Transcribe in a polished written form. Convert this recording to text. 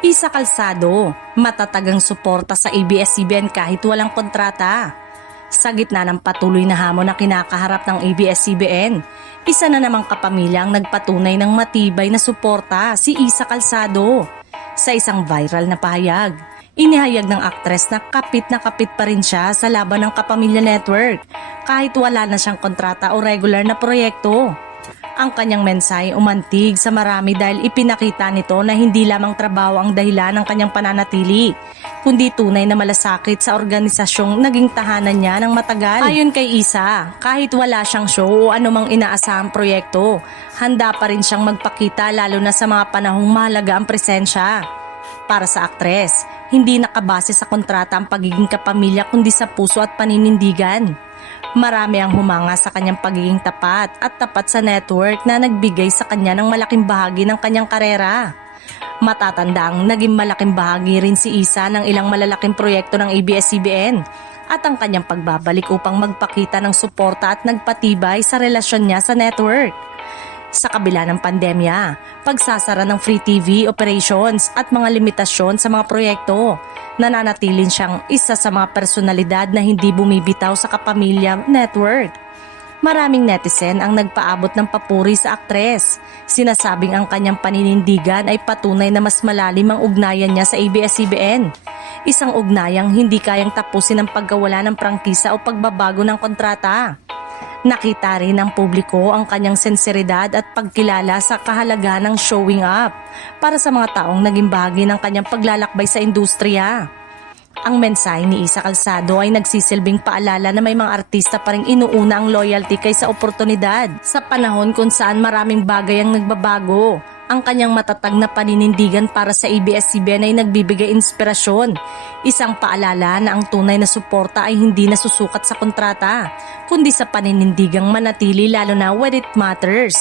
Isa Calzado, matatagang suporta sa ABS-CBN kahit walang kontrata. Sa gitna ng patuloy na hamon na kinakaharap ng ABS-CBN, isa na namang kapamilya ang nagpatunay ng matibay na suporta, si Isa Calzado. Sa isang viral na pahayag, inihayag ng aktres na kapit pa rin siya sa laban ng Kapamilya Network kahit wala na siyang kontrata o regular na proyekto. Ang kanyang mensahe umantig sa marami dahil ipinakita nito na hindi lamang trabaho ang dahilan ng kanyang pananatili, kundi tunay na malasakit sa organisasyong naging tahanan niya ng matagal. Ayon kay Isa, kahit wala siyang show o anumang inaasahang proyekto, handa pa rin siyang magpakita lalo na sa mga panahong mahalaga ang presensya. Para sa aktres, hindi nakabase sa kontrata ang pagiging kapamilya kundi sa puso at paninindigan. Marami ang humanga sa kanyang pagiging tapat at tapat sa network na nagbigay sa kanya ng malaking bahagi ng kanyang karera. Matatandang naging malaking bahagi rin si Isa ng ilang malalaking proyekto ng ABS-CBN at ang kanyang pagbabalik upang magpakita ng suporta at nagpatibay sa relasyon niya sa network. Sa kabila ng pandemya, pagsasara ng free TV operations at mga limitasyon sa mga proyekto, nananatiling siyang isa sa mga personalidad na hindi bumibitaw sa Kapamilya Network. Maraming netizen ang nagpaabot ng papuri sa aktres. Sinasabing ang kanyang paninindigan ay patunay na mas malalim ang ugnayan niya sa ABS-CBN. Isang ugnayang hindi kayang tapusin ang pagkawala ng prangkisa o pagbabago ng kontrata. Nakita rin ng publiko ang kanyang senseridad at pagkilala sa kahalagahan ng showing up para sa mga taong naging bahagi ng kanyang paglalakbay sa industriya. Ang mensahe ni Isa Calzado ay nagsisilbing paalala na may mga artista pa ring inuuna ang loyalty kaysa oportunidad. Sa panahon kung saan maraming bagay ang nagbabago, ang kanyang matatag na paninindigan para sa ABS-CBN ay nagbibigay inspirasyon. Isang paalala na ang tunay na suporta ay hindi nasusukat sa kontrata, kundi sa paninindigang manatili lalo na when it matters.